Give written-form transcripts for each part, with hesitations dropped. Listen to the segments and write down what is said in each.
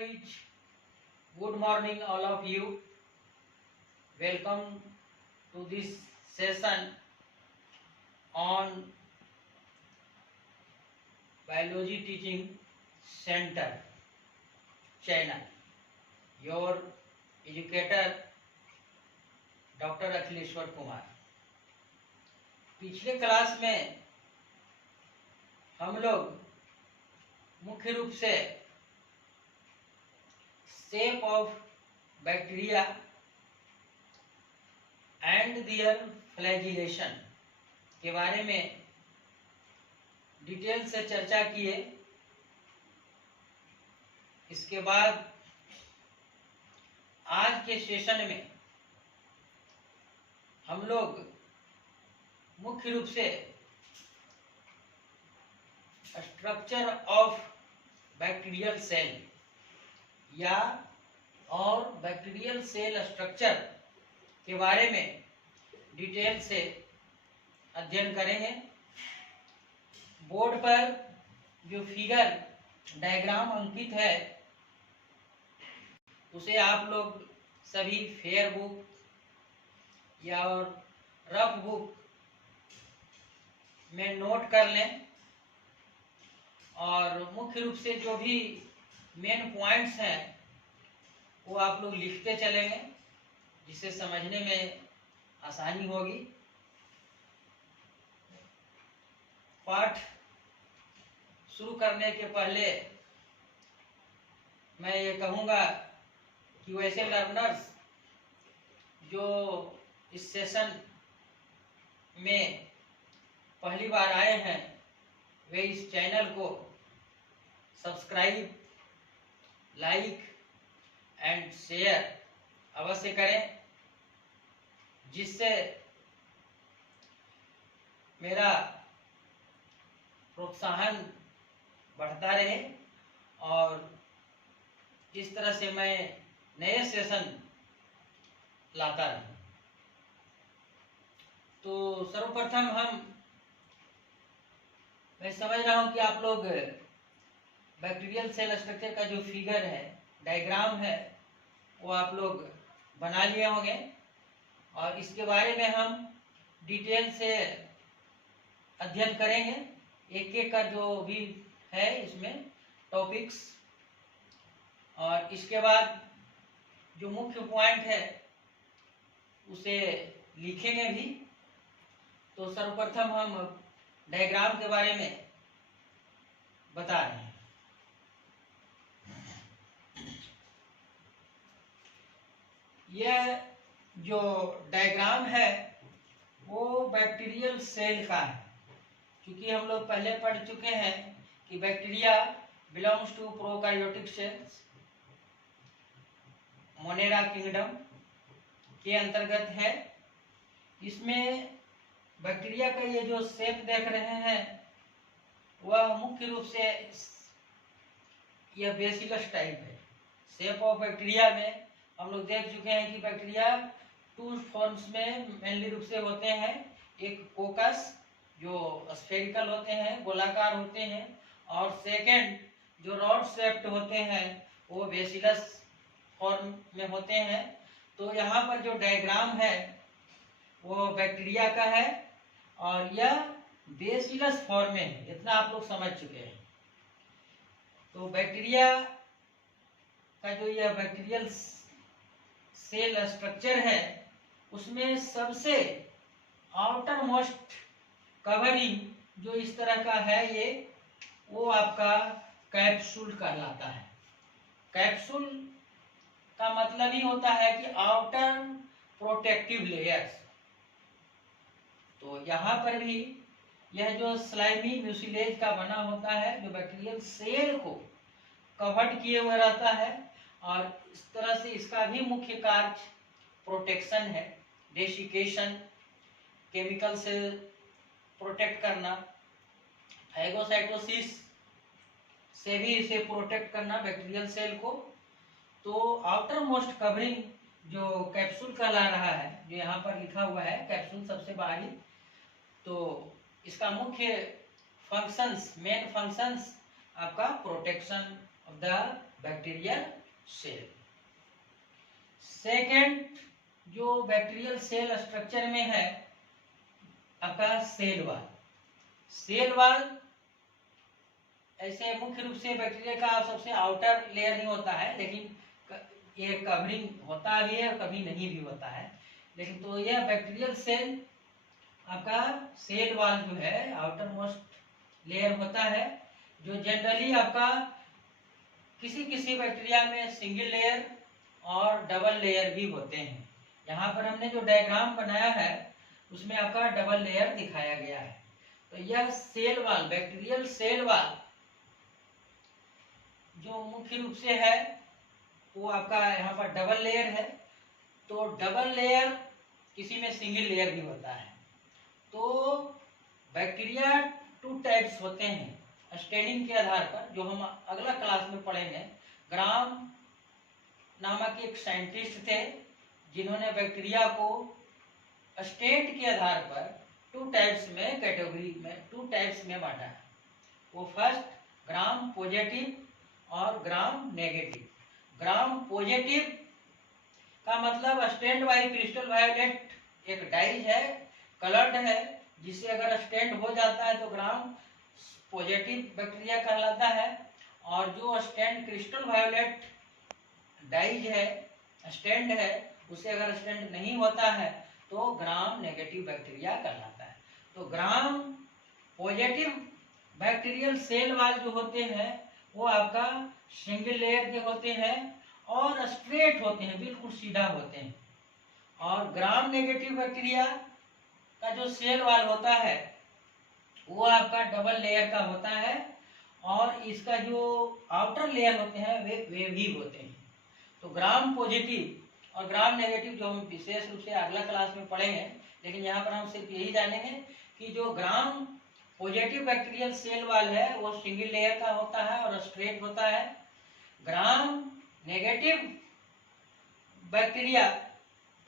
Guys, good morning all of you. Welcome to this session on Biology Teaching Center channel. Your educator doctor Akhileshwar Kumar. पिछले class में हम लोग मुख्य रूप से shape of bacteria and their flagellation के बारे में डिटेल से चर्चा किए। इसके बाद आज के सेशन में हम लोग मुख्य रूप से स्ट्रक्चर ऑफ बैक्टीरियल सेल या और बैक्टीरियल सेल स्ट्रक्चर के बारे में डिटेल से अध्ययन करेंगे। बोर्ड पर जो फिगर डायग्राम अंकित है उसे आप लोग सभी फेयर बुक या और रफ बुक में नोट कर लें और मुख्य रूप से जो भी मेन पॉइंट्स हैं वो आप लोग लिखते चलेंगे, जिससे समझने में आसानी होगी। पाठ शुरू करने के पहले मैं ये कहूँगा कि वैसे लर्नर्स जो इस सेशन में पहली बार आए हैं वे इस चैनल को सब्सक्राइब, लाइक एंड शेयर अवश्य करें, जिससे मेरा प्रोत्साहन बढ़ता रहे और इस तरह से मैं नए सेशन लाता रहूं। तो सर्वप्रथम मैं समझ रहा हूं कि आप लोग बैक्टीरियल सेल स्ट्रक्चर का जो फिगर है, डायग्राम है, वो आप लोग बना लिए होंगे और इसके बारे में हम डिटेल से अध्ययन करेंगे। एक एक का जो भी है इसमें टॉपिक्स, और इसके बाद जो मुख्य पॉइंट है उसे लिखेंगे भी। तो सर्वप्रथम हम डायग्राम के बारे में बता रहे हैं। यह जो डायग्राम है वो बैक्टीरियल सेल का है, क्योंकि हम लोग पहले पढ़ चुके हैं कि bacteria belongs to prokaryotic cells, Monera kingdom के अंतर्गत है। इसमें बैक्टीरिया का ये जो शेप देख रहे हैं वह मुख्य रूप से यह बेसिलस टाइप है। शेप ऑफ बैक्टीरिया में हम लोग देख चुके हैं कि बैक्टीरिया टू फॉर्म्स में मेनली रूप से होते हैं। एक कोकस जो स्फेरिकल होते हैं, गोलाकार होते हैं, और सेकंड जो रॉड शेप्ड होते हैं वो बेसिलस फॉर्म में होते हैं। तो यहाँ पर जो डायग्राम है वो बैक्टीरिया का है और यह बेसिलस फॉर्म में है, इतना आप लोग समझ चुके हैं। तो बैक्टीरिया का जो यह बैक्टीरियल सेल स्ट्रक्चर है उसमें सबसे आउटर मोस्ट कवरिंग जो इस तरह का है ये वो आपका कैप्सूल कहलाता है। कैप्सूल का मतलब ही होता है कि आउटर प्रोटेक्टिव लेयर्स। तो यहाँ पर भी यह जो स्लाइमी म्यूसिलेज का बना होता है, जो बैक्टीरियल सेल को कवर्ड किए हुए रहता है, और इस तरह से इसका भी मुख्य कार्य प्रोटेक्शन है, डेसिकेशन, केमिकल से प्रोटेक्ट करना, फैगोसाइटोसिस से भी इसे प्रोटेक्ट करना बैक्टीरियल सेल को। तो आउटर मोस्ट कवरिंग जो कैप्सूल कहला रहा है, जो यहाँ पर लिखा हुआ है कैप्सूल सबसे बाहरी, तो इसका मुख्य फंक्शंस, मेन फंक्शंस आपका protection of the bacterial cell. Second जो बैक्टीरियल सेल स्ट्रक्चर में है आपका सेल वॉल। सेल वॉल ऐसे मुख्य रूप से बैक्टीरिया का सबसे आउटर लेयर नहीं होता है, लेकिन ये कवरिंग होता भी है और कभी नहीं भी होता है। लेकिन तो यह बैक्टीरियल सेल आपका सेल वॉल जो है आउटर मोस्ट लेयर होता है, जो जनरली आपका किसी किसी बैक्टीरिया में सिंगल लेयर और डबल लेयर भी होते हैं। यहाँ पर हमने जो डायग्राम बनाया है उसमें आपका डबल लेयर दिखाया गया है। तो यह cell wall, bacterial cell wall जो मुख्य रूप से है वो आपका यहाँ पर डबल लेयर है। तो डबल लेयर किसी में सिंगल लेयर भी होता है। तो बैक्टीरिया टू टाइप्स होते हैं स्टेनिंग के आधार पर, जो हम अगला क्लास में पढ़ेंगे। ग्राम नामक एक साइंटिस्ट थे जिन्होंने बैक्टीरिया को स्टेट के आधार पर टू टाइप्स में कैटेगरी में टू टाइप्स में बांटा है। वो फर्स्ट ग्राम पॉजिटिव और ग्राम नेगेटिव। ग्राम पॉजिटिव का मतलब स्टैंड बाई क्रिस्टल वायोलेट एक डाई है, कलर्ड है, जिससे अगर स्टैंड हो जाता है तो ग्राम पॉजिटिव बैक्टीरिया कहलाता है। और जो स्टैंड क्रिस्टल वायोलेट डाइज है, स्टैंड है, उससे अगर स्टैंड नहीं होता है तो ग्राम नेगेटिव बैक्टीरिया कहलाता है। तो gram positive bacterial cell wall जो होते हैं वो आपका सिंगल लेयर के होते हैं और स्ट्रेट होते हैं, बिल्कुल सीधा होते हैं। और ग्राम नेगेटिव बैक्टीरिया का जो सेल वॉल होता है वो आपका डबल लेयर का होता है और इसका जो आउटर लेयर होते हैं वे भी होते हैं। तो ग्राम पॉजिटिव और ग्राम नेगेटिव जो हम विशेष रूप से अगला क्लास में पढ़ेंगे, लेकिन यहाँ पर हम सिर्फ यही जानेंगे कि जो gram positive bacterial cell wall है वो सिंगल लेयर का होता है और स्ट्रेट होता है। ग्राम नेगेटिव बैक्टीरिया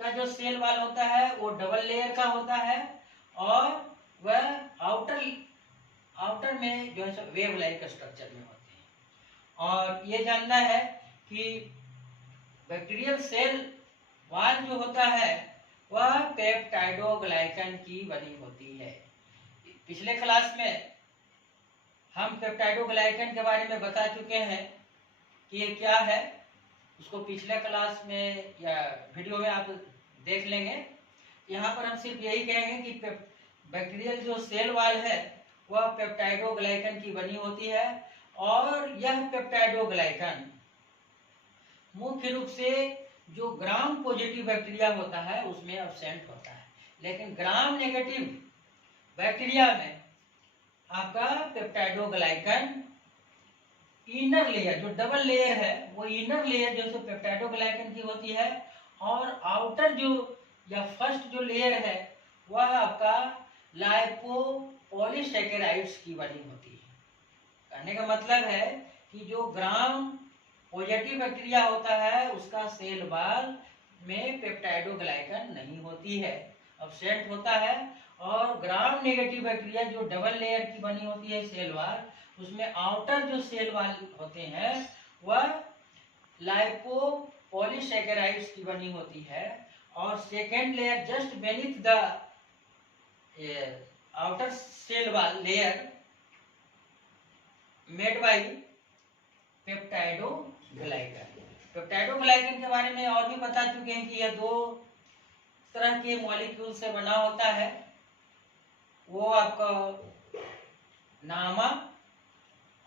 का जो सेल वॉल होता है वो डबल लेयर का होता है और वह आउटर में जो है वेव लाइक स्ट्रक्चर में होते हैं। और ये जानना है कि बैक्टीरियल सेल वॉल जो होता है वह पेप्टाइडोग्लाइकन की बनी होती है। पिछले क्लास में हम पेप्टाइडोग्लाइकन के बारे में बता चुके हैं कि ये क्या है। उसको पिछले क्लास में या वीडियो में आप देख लेंगे। यहाँ पर हम सिर्फ यही कहेंगे कि बैक्टीरियल जो सेल वॉल है वह पेप्टाइडोग्लाइकन की बनी होती है और यह पेप्टाइडोग्लाइकन मुख्य रूप से जो ग्राम पॉजिटिव बैक्टीरिया होता है उसमें एब्सेंट होता है, लेकिन ग्राम नेगेटिव बैक्टीरिया में आपका पेप्टाइडोग्लाइकन इनर लेयर जो डबल लेयर है वो इनर लेयर जो पेप्टाइडोग्लाइकन की होती है और आउटर जो या फर्स्ट जो लेयर है वह आपका लाइपोपॉलीसैकेराइड्स की बनी होती है। कहने का मतलब है कि जो ग्राम पॉजिटिव बैक्टीरिया होता है उसका सेल वॉल में पेप्टाइडोग्लाइकन नहीं होती है, एब्सेंट होता है। और ग्राम नेगेटिव बैक्टीरिया जो डबल लेयर की बनी होती है सेल वॉल, उसमें आउटर जो सेल वॉल होते हैं वह लाइपोपॉलीसैकेराइड्स की बनी होती है और second layer just beneath the outer cell wall layer made by peptidoglycan. Peptidoglycan के बारे में और भी बता चुके हैं कि यह दो तरह के मॉलिक्यूल से बना होता है। वो आपका नामा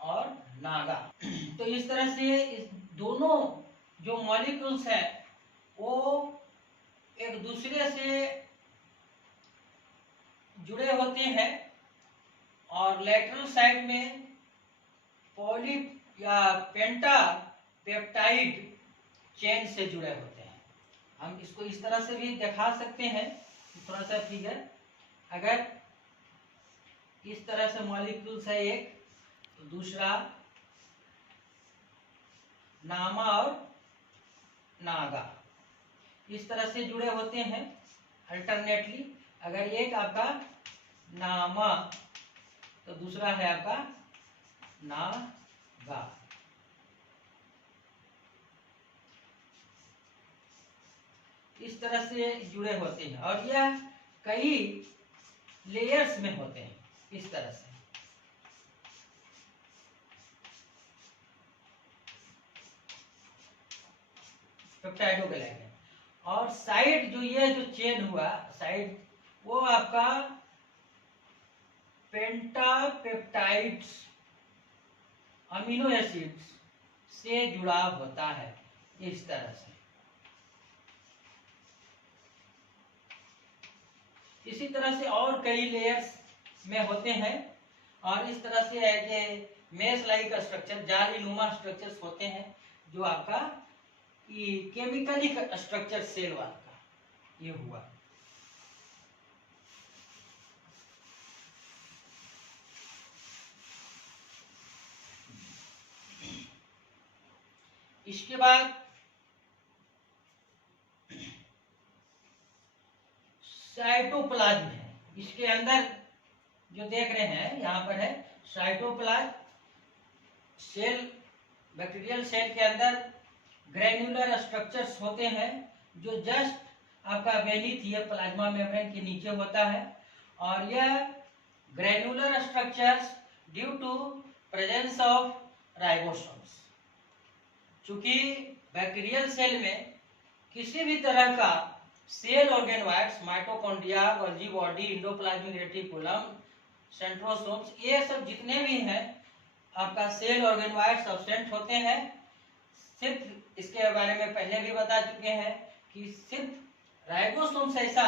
और नागा। तो इस तरह से इस दोनों जो मॉलिक्यूल्स हैं वो एक दूसरे से जुड़े होते हैं और लेटरल साइड में पॉली या पेंटा पेप्टाइड चेन से जुड़े होते हैं। हम इसको इस तरह से भी दिखा सकते हैं, थोड़ा सा फिगर। अगर इस तरह से मॉलिक्यूल्स है एक, तो दूसरा नामा और नागा इस तरह से जुड़े होते हैं अल्टरनेटली। अगर एक आपका नामा तो दूसरा है आपका नागा। इस तरह से जुड़े होते हैं और यह कई लेयर्स में होते हैं इस तरह से। पेप्टाइडोग्लाइकन और साइड जो ये जो चेन हुआ साइड वो आपका पेंटापेप्टाइड्स अमीनो एसिड्स से जुड़ाव होता है इस तरह से। इसी तरह से और कई लेयर्स में होते हैं और इस तरह से है कि मेश लाइक स्ट्रक्चर जालीनुमा स्ट्रक्चर्स होते हैं जो आपका केमिकली स्ट्रक्चर सेल वाल का ये हुआ। इसके बाद साइटोप्लाज्म है, इसके अंदर जो देख रहे हैं यहाँ पर है साइटोप्लाज्म सेल। बैक्टीरियल सेल के अंदर ग्रेन्युलर स्ट्रक्चर्स होते हैं जो जस्ट आपका बेनीथ ये प्लाज्मा मेम्ब्रेन के नीचे होता है और यह granular structures due to presence of ribosomes. चूंकि बैक्टीरियल सेल में किसी भी तरह का cell organoids mitochondria Golgi body endoplasmic reticulum centrosomes ये सब जितने भी हैं आपका सेल ऑर्गेनोइड्स एब्सेंट होते हैं। सिर्फ इसके बारे में पहले भी बता चुके हैं कि सिर्फ राइबोसोम्स ऐसा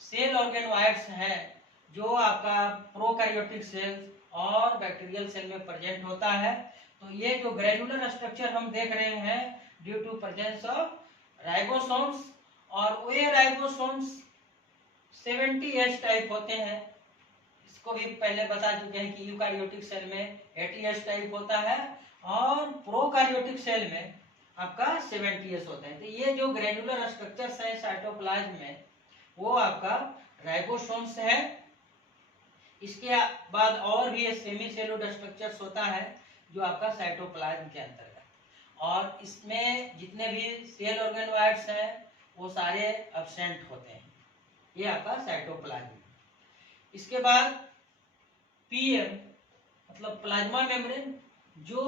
सेल ऑर्गेनोइड्स हैं जो आपका प्रोकैरियोटिक सेल और बैक्टीरियल सेल में प्रेजेंट होता है। तो ये जो ग्रेनुलर स्ट्रक्चर हम देख रहे हैं due to presence of ribosomes और वे राइबोसोम्स 70S टाइप होते हैं। इसको भी पहले बता चुके हैं कि यूकारियोटिक सेल में 80S टाइप होता है और प्रोकैरियोटिक सेल में आपका 70S होता है। तो ये जो ग्रेनुलर स्ट्रक्चर्स है साइटोप्लाज्म में वो आपका राइबोसोम्स है। इसके बाद और भी सेमी सेलुलर स्ट्रक्चर्स होता है जो आपका साइटोप्लाज्म के अंतर्गत और इसमें जितने भी सेल ऑर्गेनोइड्स हैं वो सारे एब्सेंट होते हैं। ये आपका साइटोप्लाज्म। इसके बाद पीएम मतलब प्लाज्मा मेम्ब्रेन जो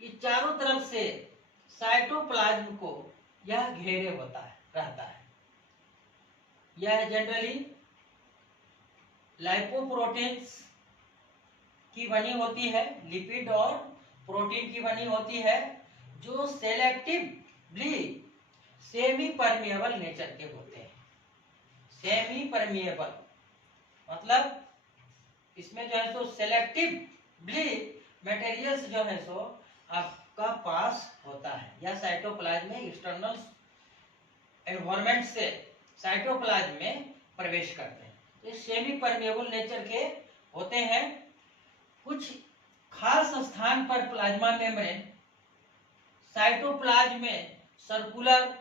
ये चारों तरफ से साइटोप्लाज्म को यह घेरे होता है रहता है। यह जनरली लाइपोप्रोटीन्स की बनी होती है, लिपिड और प्रोटीन की बनी होती है जो सेलेक्टिवली सेमी परमिएबल नेचर के होते हैं। सेमी परमिएबल मतलब इसमें जो है सो सेलेक्टिवली मटेरियल्स जो है सो आपका पास होता है या साइटोप्लाज्म में एक्सटर्नल एनवायरनमेंट से साइटोप्लाज्म में प्रवेश करते हैं। तो सेमी परमिएबल नेचर के होते हैं। कुछ खास स्थान पर प्लाज्मा मेम्ब्रेन साइटोप्लाज्म में सर्कुलर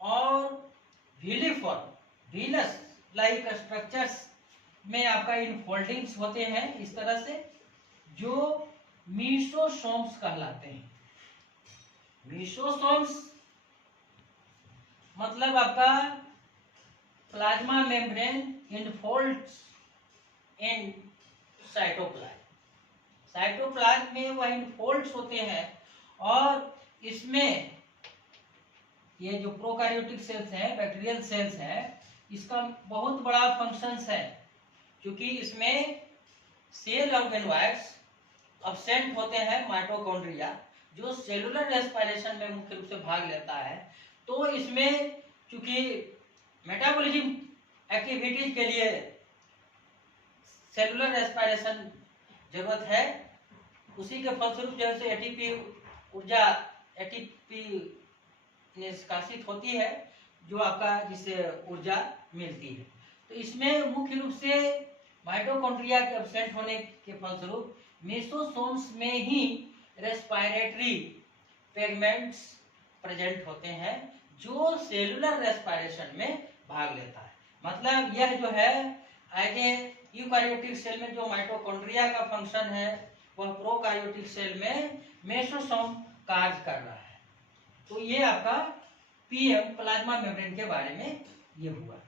और विलिफॉर्म व्हीलस लाइक स्ट्रक्चर्स में आपका इनफोल्डिंग्स होते हैं इस तरह से जो मीसोसोम्स कहलाते हैं। मीसोसोम्स मतलब आपका plasma membrane infolds in cytoplasm. Cytoplasm में वह इनफोल्ड्स होते हैं और इसमें ये जो प्रोकैरियोटिक सेल्स हैं बैक्टीरियल सेल्स हैं इसका बहुत बड़ा फंक्शंस है क्योंकि इसमें सेल ऑर्गेनोइड्स एब्सेंट होते हैं माइटोकॉन्ड्रिया जो सेलुलर रेस्पिरेशन में मुख्य रूप से भाग लेता है। तो इसमें चूंकि मेटाबॉलिज्म एक्टिविटीज के लिए सेलुलर रेस्पिरेशन जरूरत है उसी के फलस्वरूप जैसे एटीपी ऊर्जा एटीपी निष्कासित होती है जो आपका जिससे ऊर्जा मिलती है। तो इसमें मुख्य रूप से माइटोकॉन्ड्रिया के एब्सेंट होने के फलस्वरूप मेसोसोम्स में ही रेस्पिरेटरी पेगमेंट्स प्रेजेंट होते हैं जो सेलुलर रेस्पिरेशन में भाग लेता है। मतलब यह जो है एज ए यूकारियोटिक सेल में जो माइटोकॉन्ड्रिया का फंक्शन है वह प्रोकैरियोटिक सेल में मेसोसोम कार्य कर रहा है। तो ये आपका पीएम प्लाज्मा मेम्ब्रेन के बारे में ये हुआ।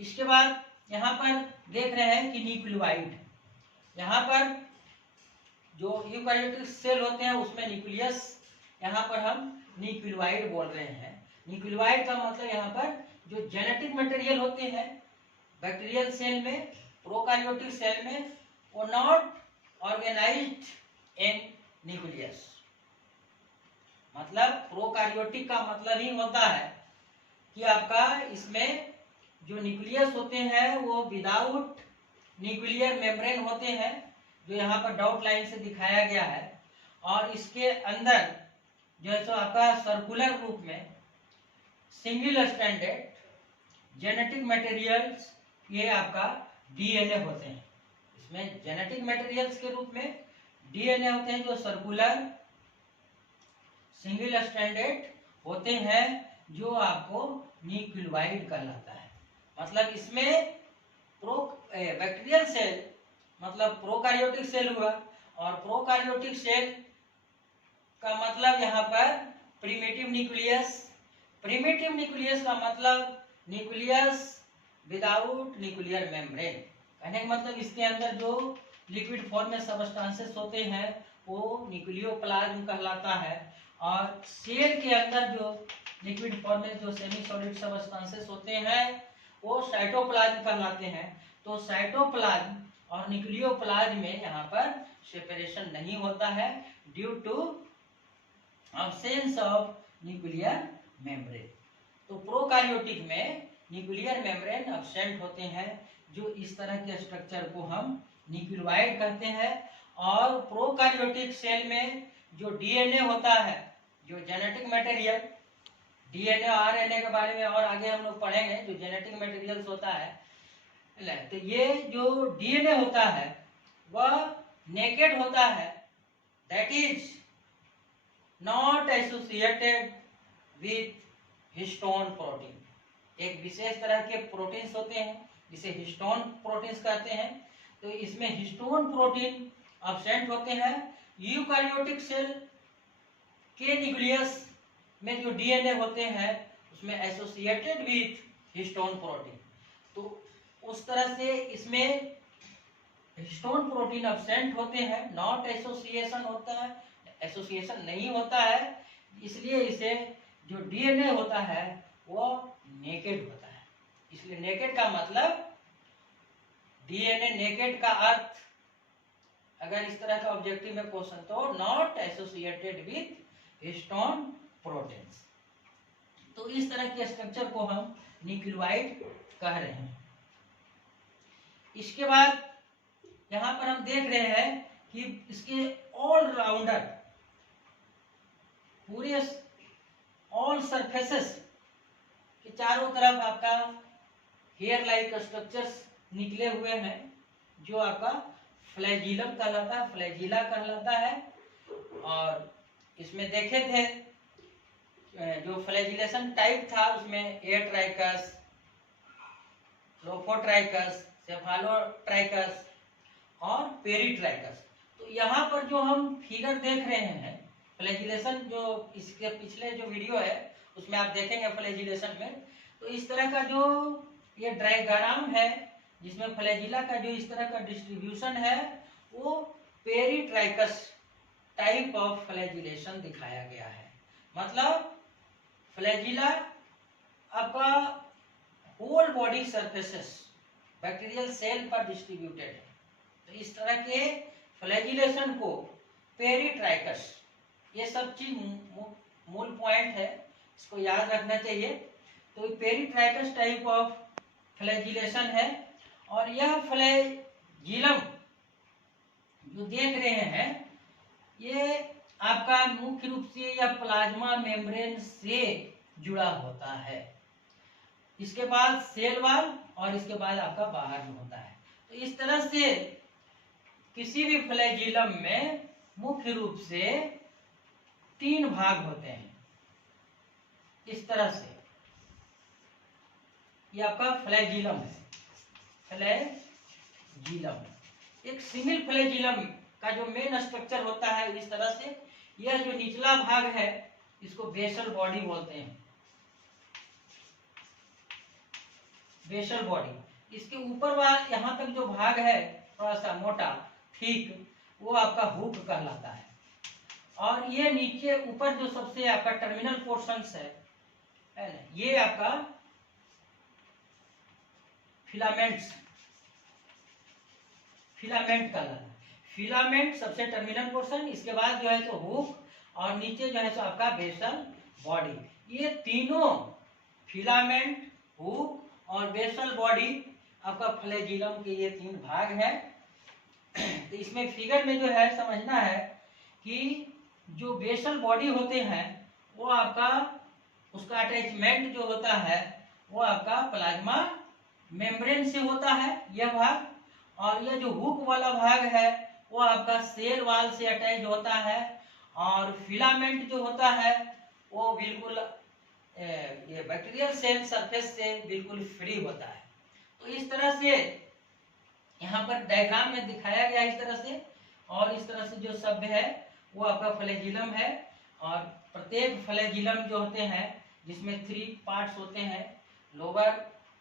इसके बाद यहाँ पर देख रहे हैं कि न्यूक्लियोइड, यहाँ पर जो यूकैरियोटिक सेल होते हैं उसमें न्यूक्लियस, यहाँ पर हम न्यूक्लियोइड बोल रहे हैं। न्यूक्लियोइड का मतलब यहाँ पर जो जेनेटिक मटेरियल होते हैं बैक्टीरियल सेल में, प्रोकैरियोटिक सेल में, वो नॉट ऑर्गेनाइज्ड इन न्यूक्लियस। मतलब प्रोकैरियोटिक का मतलब ही होता है कि आपका इसमें जो न्यूक्लियस होते हैं वो विदाउट न्यूक्लियर मेम्ब्रेन होते हैं, जो यहाँ पर डॉट लाइन से दिखाया गया है, और इसके अंदर जो है सो आपका सर्कुलर रूप में सिंगल स्ट्रैंडेड जेनेटिक मटेरियल्स, ये आपका डीएनए होते हैं। इसमें जेनेटिक मटेरियल्स के रूप में डीएनए होते हैं जो सर्कुलर सिंगल स्ट्रैंडेड होते हैं, जो आपको न्यूक्लियोइड कहलाता है। मतलब इसमें बैक्टीरियल सेल मतलब प्रोकैरियोटिक सेल हुआ, और प्रोकैरियोटिक सेल का मतलब यहाँ पर प्रिमिटिव न्यूक्लियस। प्रिमिटिव न्यूक्लियस का मतलब न्यूक्लियस विदाउट न्यूक्लियर मेम्ब्रेन। कहने का मतलब इसके अंदर जो लिक्विड फॉर्म में सबस्टांसेस होते हैं वो न्यूक्लियोप्लाज्म कहलाता है, और सेल के अंदर जो लिक्विड फॉर्म में जो सेमी सॉलिड सबस्टांसेस होते हैं वो साइटोप्लाज्म कहलाते हैं। तो साइटोप्लाज्म और न्यूक्लियोप्लाज्म में यहाँ पर सेपरेशन नहीं होता है due to absence of nuclear membrane. तो प्रोकैरियोटिक में न्यूक्लियर मेम्ब्रेन एब्सेंट होते हैं, जो इस तरह के स्ट्रक्चर को हम न्यूक्लियोइड कहते हैं। और प्रोकैरियोटिक सेल में जो डीएनए होता है, जो जेनेटिक मटेरियल, डीएनए आरएनए के बारे में और आगे हम लोग पढ़ेंगे, जो जेनेटिक मटेरियल्स होता है, तो ये जो डीएनए होता है वह नेकेड होता है, that is not associated with histone protein. एक विशेष तरह के प्रोटीन्स होते हैं जिसे हिस्टोन प्रोटीन्स कहते हैं, तो इसमें हिस्टोन प्रोटीन एब्सेंट होते हैं। यूकैरियोटिक सेल के न्यूक्लियस में जो डीएनए होते हैं उसमें एसोसिएटेड विथ हिस्टोन प्रोटीन, तो उस तरह से इसमें हिस्टोन प्रोटीन एब्सेंट होते हैं, नॉट एसोसिएशन होता है, एसोसिएशन नहीं होता है, इसलिए इसे जो डीएनए होता है वो नेकेड होता है। इसलिए नेकेड का मतलब डीएनए नेकेड का अर्थ अगर इस तरह का ऑब्जेक्टिव में क्वेश्चन तो not associated with histone proteins. तो इस तरह के स्ट्रक्चर को हम न्यूक्लियोइड कह रहे हैं। इसके बाद यहाँ पर हम देख रहे हैं कि इसके ऑलराउंडर पूरे ऑल सरफेसेस के चारों तरफ आपका हेयर लाइक स्ट्रक्चर्स निकले हुए हैं, जो आपका फ्लैजिलम कहलाता है, फ्लैजिला कहलाता है। और इसमें देखे थे जो फ्लैजिलेशन टाइप था उसमें एट्राइकस, लोफोट्राइकस, सेफालोट्राइकस और पेरीट्राइकस। तो यहाँ पर जो हम फिगर देख रहे हैं फ्लैजिलेशन, जो इसके पिछले जो वीडियो है उसमें आप देखेंगे फ्लैजिलेशन में, तो इस तरह का जो ये डायग्राम है जिसमें फ्लैजिला का जो इस तरह का डिस्ट्रीब्यूशन है वो पेरीट्राइकस टाइप ऑफ फ्लैजिलेशन दिखाया गया है। मतलब फ्लैजिला आपका whole body surfaces bacterial cell पर डिस्ट्रीब्यूटेड है। तो इस तरह के फ्लैजिलेशन को पेरीट्राइकस, ये सब चीज मूल पॉइंट है, इसको याद रखना चाहिए। तो पेरीट्राइकस टाइप ऑफ फ्लैजिलेशन है, और यह फ्लैजिलम जो देख रहे हैं ये आपका मुख्य रूप से यह प्लाज्मा मेम्ब्रेन से जुड़ा होता है। इसके बाद सेल वॉल और इसके बाद आपका बाहर में होता है। तो इस तरह से किसी भी फ्लैजिलम में मुख्य रूप से 3 भाग होते हैं। इस तरह से ये आपका फ्लैजिलम है, फ्लैजिलम एक सिंगल फ्लैजिलम का जो मेन स्ट्रक्चर होता है इस तरह से। यह जो निचला भाग है इसको बेसल बॉडी बोलते हैं, बेसल बॉडी। इसके ऊपर वाला यहाँ तक जो भाग है थोड़ा सा मोटा ठीक, वो आपका हुक कहलाता है। और ये नीचे ऊपर जो सबसे आपका टर्मिनल पोर्शंस है ना, ये आपका फिलामेंट्स, फिलामेंट कहलाता है। फिलामेंट सबसे टर्मिनल पोर्शन, इसके बाद जो है तो हुक, और नीचे जो है तो आपका बेसल बॉडी। ये तीनों फिलामेंट, हुक और बेसल बॉडी आपका फ्लैजिलम के ये तीन भाग हैं। तो इसमें फिगर में जो है समझना है कि जो बेसल बॉडी होते हैं वो आपका, उसका अटैचमेंट जो होता है वो आपका प्लाज्मा मेम्ब्रेन से होता है यह भाग, और यह जो हुक वाला भाग है वो आपका सेल वॉल से अटैच होता है, और फिलामेंट जो होता है वो बिल्कुल ये बैक्टीरियल सेल सरफेस से बिल्कुल फ्री होता है। तो इस तरह से यहाँ पर डायग्राम में दिखाया गया इस तरह से, और इस तरह से जो शब्द है वो आपका फ्लैजिलम है। और प्रत्येक फ्लैजिलम जो होते हैं जिसमें 3 पार्ट्स होते हैं, लोअर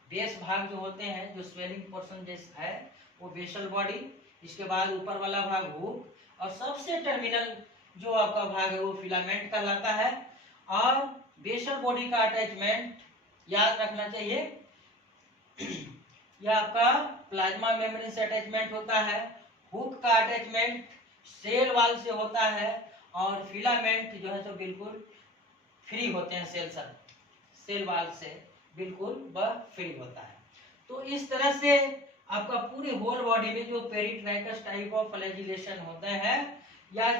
बेस भाग जो होते हैं जो स्वेलिंग पोर्शन जैसा है वो बेसल बॉडी, इसके बाद ऊपर वाला भाग हुक, और सबसे टर्मिनल जो आपका भाग है वो फिलामेंट कहलाता है। और बेसल बॉडी का अटैचमेंट याद रखना चाहिए, यह आपका प्लाज्मा मेम्ब्रेन से अटैचमेंट होता है, हुक का अटैचमेंट सेल वॉल से होता है, और फिलामेंट जो है तो बिल्कुल फ्री होते हैं सेल वॉल से बिल्कुल वह फ्री होता है। तो इस तरह से आपका पूरी होल बॉडी में जो पेरिट्रैकस टाइप ऑफ फ्लैजिलेशन होते हैं, या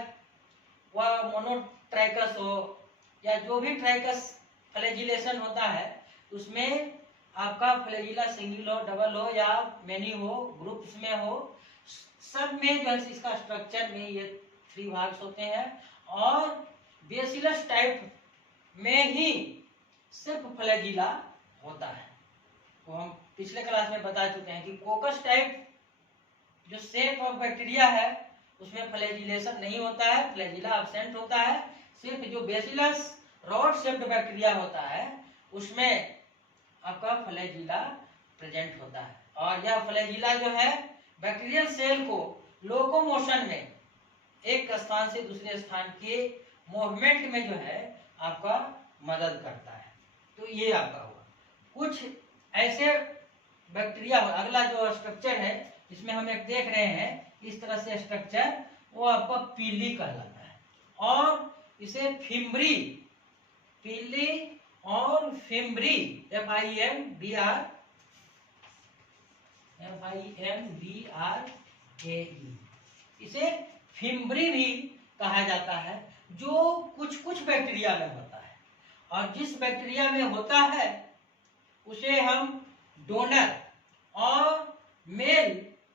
वह मोनोट्रैकस हो या जो भी ट्रैकस फ्लैजिलेशन होता है, उसमें आपका फ्लैजिला सिंगल हो, डबल हो या मेनी हो, ग्रुप्स में हो, सब में जो है इसका स्ट्रक्चर में ये 3 भाग होते हैं। और बेसिलस टाइप में ही सिर्फ फ्लैजिला होता है। तो हम पिछले क्लास में बता चुके हैं कि कोकस टाइप जो शेप ऑफ बैक्टीरिया है उसमें फ्लैजिलेशन नहीं होता है, फ्लैजिला एब्सेंट होता है। सिर्फ जो बेसिलस रॉड शेप्ड बैक्टीरिया होता है उसमें आपका फ्लैजिला प्रेजेंट होता है। और यह फ्लैजिला जो है बैक्टीरियल सेल को लोकोमोशन में, एक स्थान से दूसरे स्थान के मूवमेंट में जो है आपका मदद करता है। तो ये आपका हुआ कुछ ऐसे बैक्टीरिया। अगला जो स्ट्रक्चर है इसमें हम एक देख रहे हैं इस तरह से स्ट्रक्चर, वो आपका पीली कहलाता है, और इसे फिम्ब्री, पीली और फिम्ब्री, FIMBRAE, इसे फिम्ब्री भी कहा जाता है, जो कुछ कुछ बैक्टीरिया में होता है। और जिस बैक्टीरिया में होता है उसे हम डोनर और मेल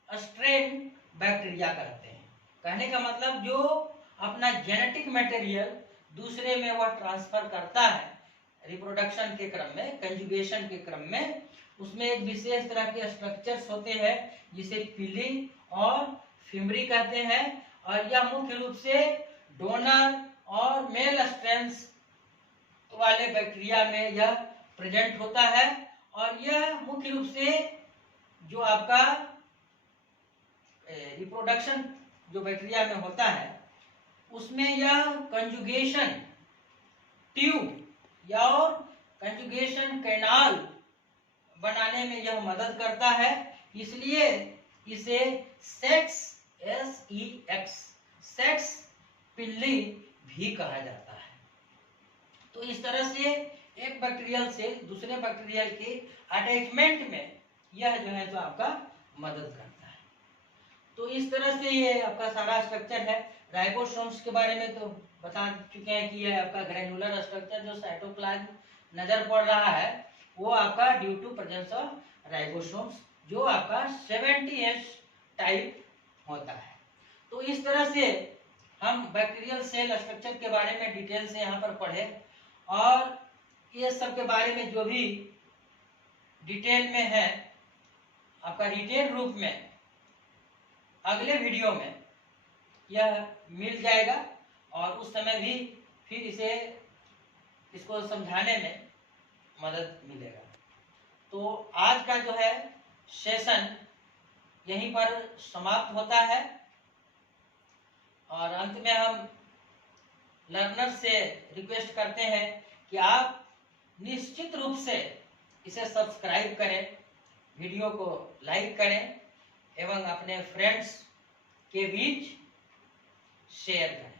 स्ट्रेन बैक्टीरिया कहते हैं। कहने का मतलब जो अपना जेनेटिक मटेरियल दूसरे में वह ट्रांसफर करता है रिप्रोडक्शन के क्रम में, कंजुगेशन के क्रम में, उसमें एक विशेष तरह के स्ट्रक्चर्स होते हैं जिसे पीली और फिम्ब्री कहते हैं। और यह मुख्य रूप से डोनर और मेल स्ट्रेन्स वाले बैक्टीरिया में यह प्रेजेंट होता है। और यह मुख्य रूप से जो आपका रिप्रोडक्शन जो बैक्टीरिया में होता है उसमें यह कंजुगेशन ट्यूब या और कंजुगेशन कैनाल बनाने में यह मदद करता है, इसलिए इसे सेक्स सेक्स पिल्ली भी कहा जाता है। तो इस तरह से एक बैक्टीरियल से दूसरे बैक्टीरियल के अटैचमेंट में यह जो है तो आपका मदद करता है। तो इस तरह से ये आपका सारा स्ट्रक्चर है। राइबोसोम्स के बारे में तो बता चुके हैं कि यह आपका ग्रैनुलर स्ट्रक्चर जो साइटोप्लाज्म नजर पड़ रहा है वो आपका due to presence of ribosomes, जो आपका 70S टाइप होता है। तो इस तरह से हम बैक्टीरियल सेल स्ट्रक्चर के बारे में डिटेल से यहाँ पर पढ़े, और ये सब के बारे में जो भी डिटेल में है आपका डिटेल रूप में अगले वीडियो में यह मिल जाएगा, और उस समय भी फिर इसे इसको समझाने में मदद मिलेगा। तो आज का जो है सेशन यहीं पर समाप्त होता है और अंत में हम लर्नर से रिक्वेस्ट करते हैं कि आप निश्चित रूप से इसे सब्सक्राइब करें, वीडियो को लाइक करें एवं अपने फ्रेंड्स के बीच शेयर करें।